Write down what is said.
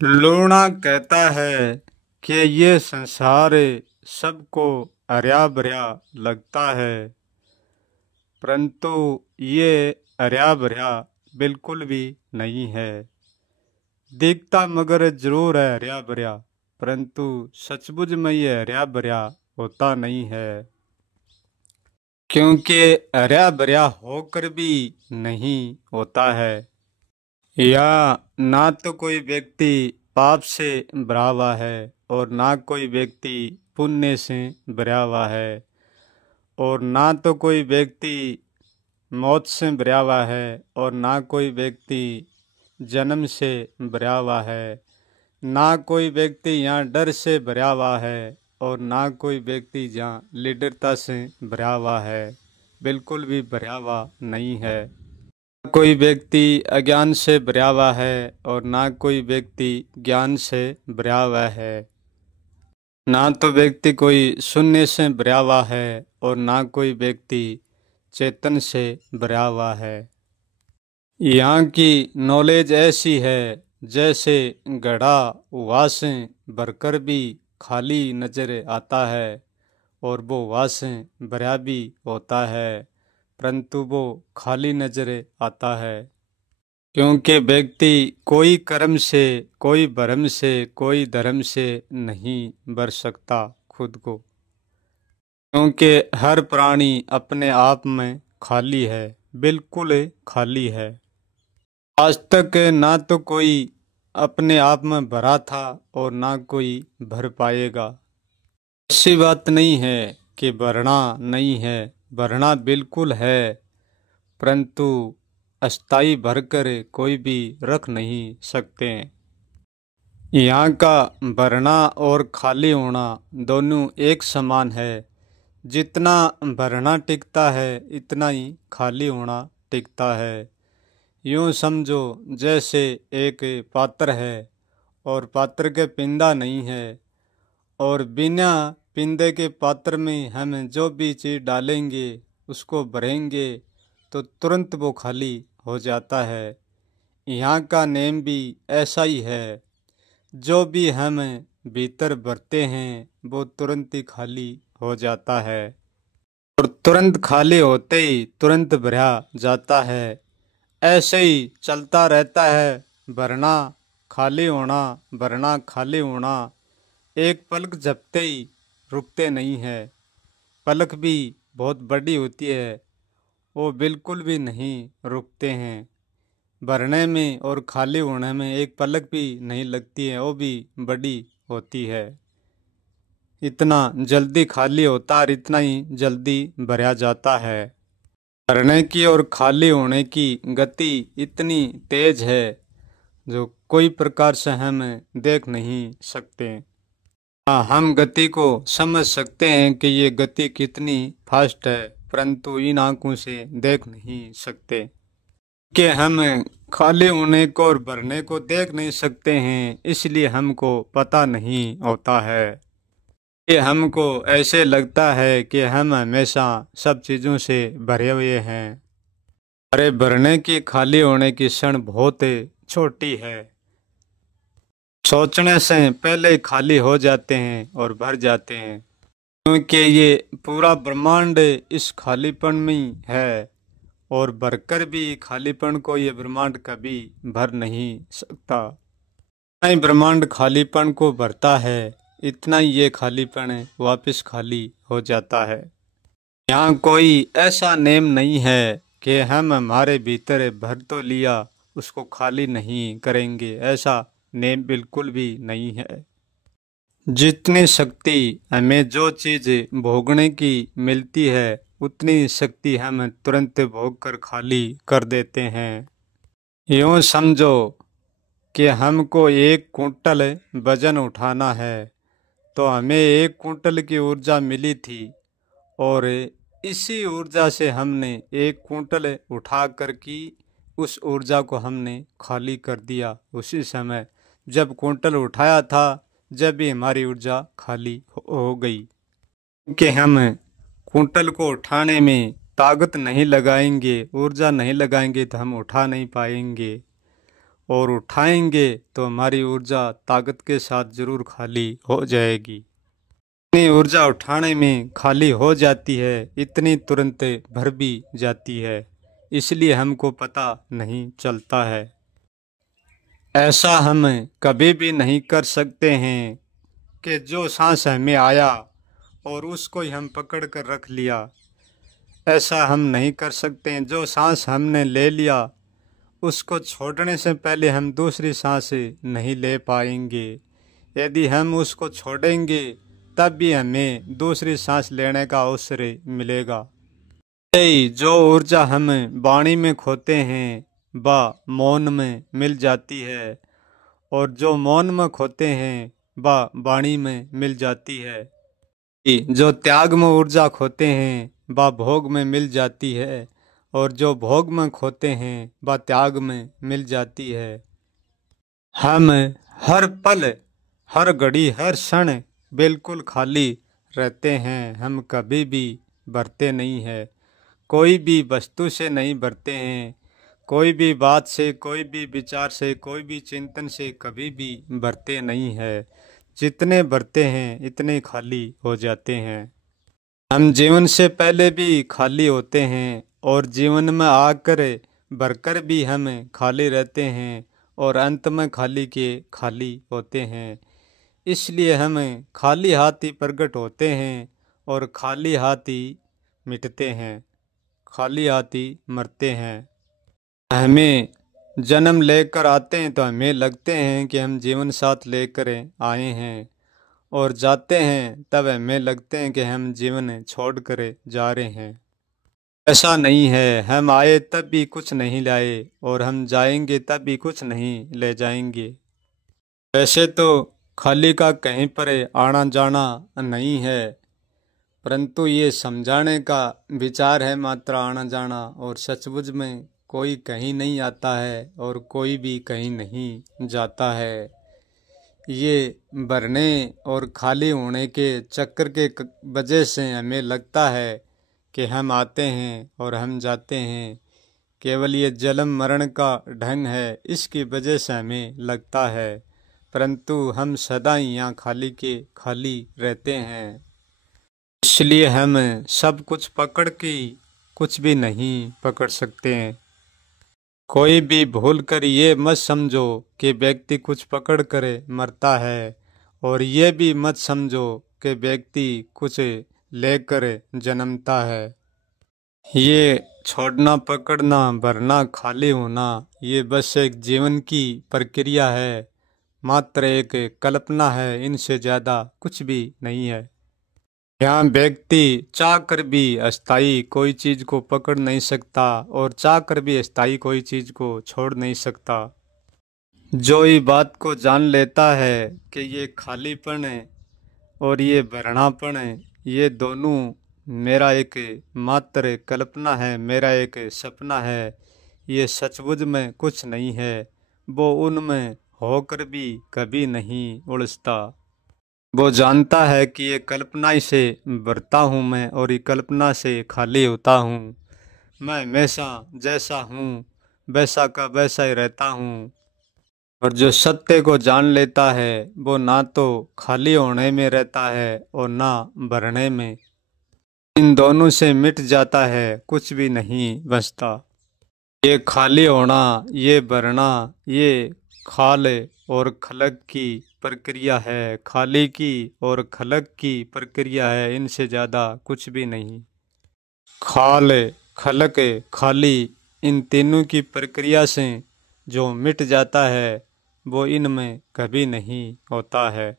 लूणा कहता है कि ये संसार सबको हर्या भर्या लगता है, परंतु ये हर्या भर्या बिल्कुल भी नहीं है। दिखता मगर जरूर है हर्या भर्या, परंतु सचमुच में ये हर्या भर्या होता नहीं है। क्योंकि हर्या भर्या होकर भी नहीं होता है। या ना तो कोई व्यक्ति पाप से भरा हुआ है और ना कोई व्यक्ति पुण्य से भरा हुआ है, और ना तो कोई व्यक्ति मौत से भरा हुआ है और ना कोई व्यक्ति जन्म से भरा हुआ है। ना कोई व्यक्ति यहाँ डर से भरा हुआ है और ना कोई व्यक्ति जहाँ लीडरता से भरा हुआ है, बिल्कुल भी भरा हुआ नहीं है। कोई व्यक्ति अज्ञान से भरा हुआ है और ना कोई व्यक्ति ज्ञान से भरा हुआ है। ना तो व्यक्ति कोई शून्य से भरा हुआ है और ना कोई व्यक्ति चेतन से भरा हुआ है। यहाँ की नॉलेज ऐसी है जैसे घड़ा हवा से भरकर भी खाली नजर आता है और वो हवा से भरा भी होता है, परंतु वो खाली नजर आता है। क्योंकि व्यक्ति कोई कर्म से, कोई भरम से, कोई धर्म से नहीं भर सकता खुद को। क्योंकि हर प्राणी अपने आप में खाली है, बिल्कुल खाली है। आज तक ना तो कोई अपने आप में भरा था और ना कोई भर पाएगा। ऐसी बात नहीं है कि भरना नहीं है, भरना बिल्कुल है, परंतु अस्थाई भरकर कोई भी रख नहीं सकते। यहाँ का भरना और खाली होना दोनों एक समान है। जितना भरना टिकता है इतना ही खाली होना टिकता है। यूँ समझो जैसे एक पात्र है और पात्र के पिंदा नहीं है, और बिना पिंदे के पात्र में हम जो भी चीज़ डालेंगे उसको भरेंगे तो तुरंत वो खाली हो जाता है। यहाँ का नेम भी ऐसा ही है। जो भी हम भीतर भरते हैं वो तुरंत ही खाली हो जाता है, और तुरंत खाली होते ही तुरंत भरा जाता है। ऐसे ही चलता रहता है, भरना खाली होना, भरना खाली होना। एक पलक झपकते ही रुकते नहीं है। पलक भी बहुत बड़ी होती है, वो बिल्कुल भी नहीं रुकते हैं। भरने में और खाली होने में एक पलक भी नहीं लगती है, वो भी बड़ी होती है। इतना जल्दी खाली होता और इतना ही जल्दी भरा जाता है। भरने की और खाली होने की गति इतनी तेज है जो कोई प्रकार से हम देख नहीं सकते। हाँ, हम गति को समझ सकते हैं कि ये गति कितनी फास्ट है, परंतु इन आंखों से देख नहीं सकते। कि हम खाली होने को और भरने को देख नहीं सकते हैं, इसलिए हमको पता नहीं होता है। कि हमको ऐसे लगता है कि हम हमेशा सब चीज़ों से भरे हुए हैं। अरे भरने की खाली होने की क्षण बहुत छोटी है। सोचने से पहले खाली हो जाते हैं और भर जाते हैं, क्योंकि ये पूरा ब्रह्मांड इस खालीपन में ही है, और भरकर भी खालीपन को ये ब्रह्मांड कभी भर नहीं सकता। इतना ही ब्रह्मांड खालीपन को भरता है, इतना ही ये खालीपन वापस खाली हो जाता है। यहाँ कोई ऐसा नेम नहीं है कि हम हमारे भीतर भर तो लिया उसको खाली नहीं करेंगे, ऐसा नेम बिल्कुल भी नहीं है। जितनी शक्ति हमें जो चीज़ भोगने की मिलती है उतनी शक्ति हम तुरंत भोग कर खाली कर देते हैं। यूँ समझो कि हमको 1 कुंटल वजन उठाना है, तो हमें 1 कुंटल की ऊर्जा मिली थी, और इसी ऊर्जा से हमने 1 कुंटल उठा कर की उस ऊर्जा को हमने खाली कर दिया उसी समय जब कुंटल उठाया था, जब भी हमारी ऊर्जा खाली हो गई। कि हम कुंटल को उठाने में ताकत नहीं लगाएंगे, ऊर्जा नहीं लगाएंगे, तो हम उठा नहीं पाएंगे। और उठाएंगे तो हमारी ऊर्जा ताकत के साथ जरूर खाली हो जाएगी। इतनी ऊर्जा उठाने में खाली हो जाती है, इतनी तुरंत भर भी जाती है, इसलिए हमको पता नहीं चलता है। ऐसा हम कभी भी नहीं कर सकते हैं कि जो सांस हमें आया और उसको ही हम पकड़ कर रख लिया। ऐसा हम नहीं कर सकते हैं। जो सांस हमने ले लिया उसको छोड़ने से पहले हम दूसरी सांस नहीं ले पाएंगे। यदि हम उसको छोड़ेंगे तब भी हमें दूसरी सांस लेने का अवसर मिलेगा। जो ऊर्जा हम वाणी में खोते हैं वह मौन में मिल जाती है, और जो मौन में खोते हैं वह वाणी में मिल जाती है। जो त्याग में ऊर्जा खोते हैं वह भोग में मिल जाती है, और जो भोग में खोते हैं वह त्याग में मिल जाती है। हम हर पल, हर घड़ी, हर क्षण बिल्कुल खाली रहते हैं। हम कभी भी भरते नहीं हैं, कोई भी वस्तु से नहीं भरते हैं, कोई भी बात से, कोई भी विचार से, कोई भी चिंतन से कभी भी भरते नहीं है। जितने भरते हैं इतने खाली हो जाते हैं। हम जीवन से पहले भी खाली होते हैं और जीवन में आकर भरकर भी हम खाली रहते हैं, और अंत में खाली के खाली होते हैं। इसलिए हम खाली हाथ ही प्रकट होते हैं और खाली हाथ ही मिटते हैं, खाली हाथ ही मरते हैं। हमें जन्म लेकर आते हैं तो हमें लगते हैं कि हम जीवन साथ लेकर आए हैं, और जाते हैं तब हमें लगते हैं कि हम जीवन छोड़ कर जा रहे हैं। ऐसा नहीं है। हम आए तब भी कुछ नहीं लाए, और हम जाएंगे तब भी कुछ नहीं ले जाएंगे। वैसे तो खाली का कहीं पर आना जाना नहीं है, परंतु ये समझाने का विचार है मात्र आना जाना। और सचमुच में कोई कहीं नहीं आता है और कोई भी कहीं नहीं जाता है। ये भरने और खाली होने के चक्कर के वजह से हमें लगता है कि हम आते हैं और हम जाते हैं। केवल ये जन्म मरण का ढंग है, इसकी वजह से हमें लगता है, परंतु हम सदा ही यहाँ खाली के खाली रहते हैं। इसलिए हम सब कुछ पकड़ के कुछ भी नहीं पकड़ सकते हैं। कोई भी भूल कर ये मत समझो कि व्यक्ति कुछ पकड़ कर मरता है, और ये भी मत समझो कि व्यक्ति कुछ लेकर जन्मता है। ये छोड़ना, पकड़ना, भरना, खाली होना, ये बस एक जीवन की प्रक्रिया है, मात्र एक कल्पना है, इनसे ज़्यादा कुछ भी नहीं है। यहाँ व्यक्ति चाह कर भी अस्थाई कोई चीज को पकड़ नहीं सकता, और चाह कर भी अस्थाई कोई चीज को छोड़ नहीं सकता। जो ये बात को जान लेता है कि ये खालीपन है और ये भरनापन है, ये दोनों मेरा एक मात्र कल्पना है, मेरा एक सपना है, ये सचमुच में कुछ नहीं है, वो उनमें होकर भी कभी नहीं उलझता। वो जानता है कि ये कल्पना ही से भरता हूँ मैं, और ये कल्पना से खाली होता हूँ। मैं हमेशा जैसा हूँ वैसा का वैसा ही रहता हूँ। और जो सत्य को जान लेता है वो ना तो खाली होने में रहता है और ना भरने में। इन दोनों से मिट जाता है, कुछ भी नहीं बचता। ये खाली होना, ये भरना, ये खाल और खलक की प्रक्रिया है, खाली की और खलक की प्रक्रिया है, इनसे ज़्यादा कुछ भी नहीं। खाल, खलक, खाली, इन तीनों की प्रक्रिया से जो मिट जाता है वो इनमें कभी नहीं होता है।